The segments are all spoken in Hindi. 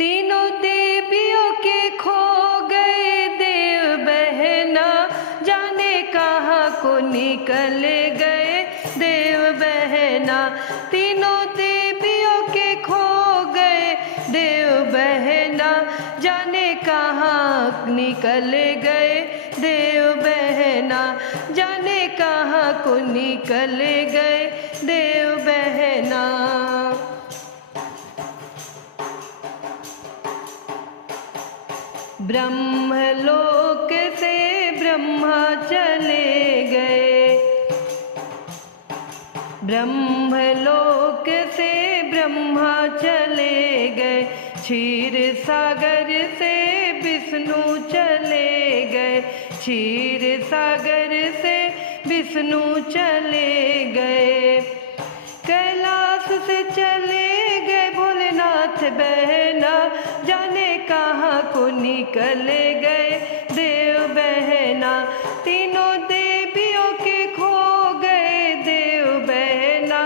तीनों देवियों के खो गए देव बहना, जाने कहाँ को निकल गए देव बहना। तीनों देवियों के खो गए देव बहना, जाने कहाँ निकल गए देव बहना, जाने कहाँ को निकल गए देव बहना। ब्रह्मलोक से ब्रह्मा चले गए, ब्रह्मलोक से ब्रह्मा चले गए। क्षीर सागर से विष्णु चले गए, क्षीर सागर से विष्णु चले गए। कैलाश से चले गए भोलेनाथ बहना, जाने कहाँ को निकल गए देव बहना। तीनों देवियों के खो गए देव बहना,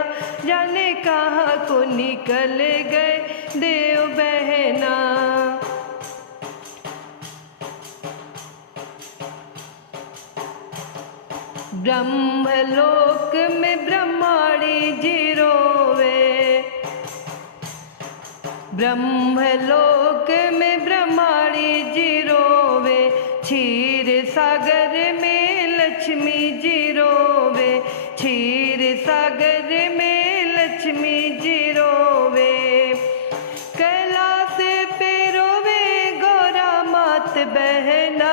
जाने कहाँ को निकल गए देव बहना। ब्रह्मलोक में ब्रह्माणी जी रोवे, ब्रह्मलोक में ब्रह्माणी जी रोवे। क्षीर सागर में लक्ष्मी जी रोवे, क्षीर सागर में लक्ष्मी जी रोवे। कैलाश पे रोवे गौरा मात बहना,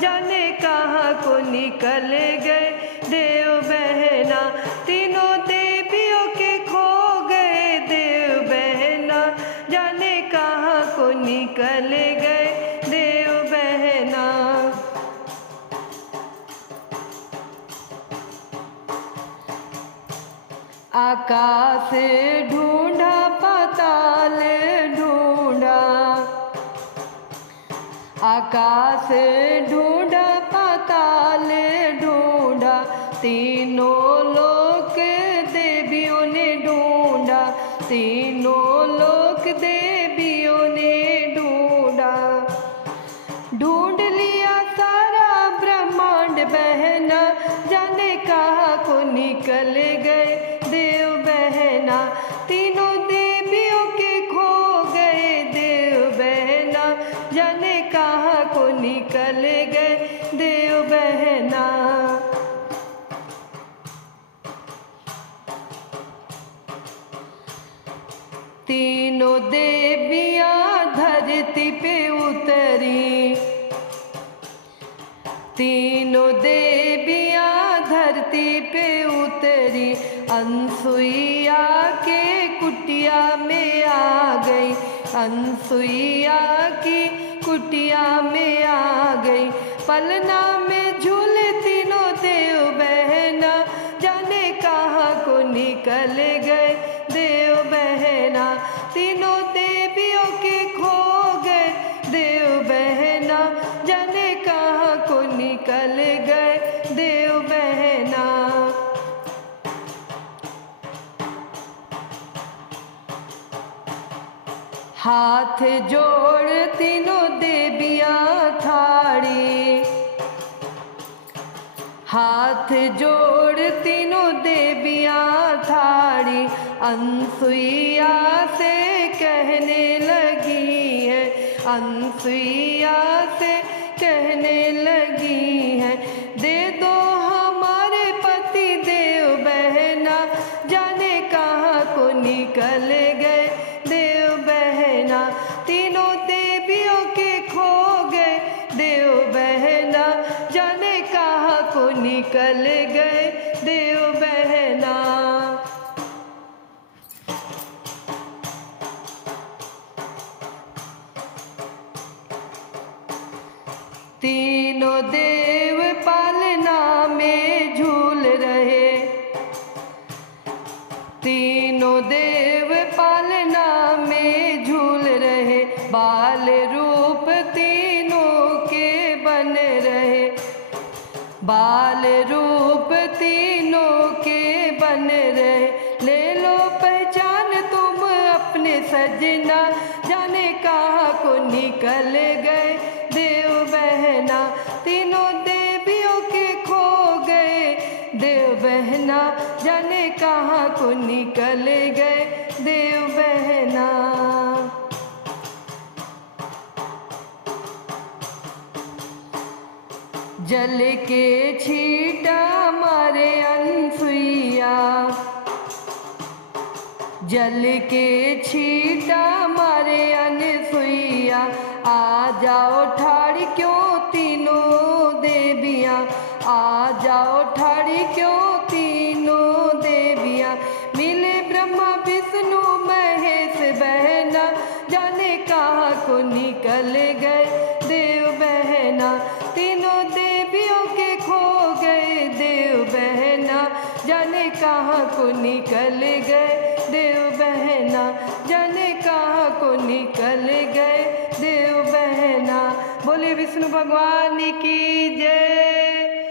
जाने कहाँ को निकल गए देव बहना। तीनों देवियों के खो गए देव बहना, जाने कहाँ को निकल गए देव बहना। आकाश ढूंढा पाताल ढूंढा, आकाश ढूंढा पाताल ढूंढा। तीनों लोक देवियों ने ढूंढा, तीनों लोक देवियों ने ढूंढा। ढूंढ लिया सारा ब्रह्मांड बहना, जाने कहाँ को निकल गए देव बहना। तीनों देवियों के खो गए देव बहना, जाने कहाँ को निकल गए देव बहना। तीनों देवियाँ धरती पे उतरी, तीनों देवियाँ धरती पे उतरी। अनसुईया के कुटिया में आ गई, अनसुईया की कुटिया में आ गई। पलना में झूले तीनों देव बहना, जाने कहाँ को निकल गए देव बहना। तीनों देवियों के खो गए देव बहना, जाने कहाँ को निकल गए देव बहना। हाथ जोड़ तीनों देवियाँ ठाड़ी, हाथ जोड़ तीनों देवियाँ ठाड़ी। अनसुईया से कहने लगी है, अनसुईया से कहने लगी है। दे दो हमारे पति देव बहना, जाने कहाँ को निकल गए देव बहना। तीनों देवियों के खो गए देव बहना, जाने कहाँ को निकल गए देव बहना। तीनों देव पालना में झूल रहे, तीनों देव पालना में झूल रहे। बाल रूप तीनों के बन रहे, बाल रूप तीनों के बन रहे। ले लो पहचान तुम अपने सजना, जाने कहाँ को निकल गए देव बहना, तीनों देवियों के खो गए देव बहना, जाने कहाँ को निकल गए देव बहना। जल के छींटा मारे अनसुईया, जल के छींटा मारे अनसुईया, आ जाओ ठाड़ी क्यों तीनों देवियाँ, आ जाओ ठाड़ी क्यों तीनों देवियाँ, मिले ब्रह्मा विष्णु महेश बहना, जाने कहाँ को निकल गए देव बहना, तीनों देवियों के खो गए देव बहना, जाने कहाँ को निकल गए देव बहना, जाने कहाँ को निकल गए देव बहना। बोले विष्णु भगवान की जय।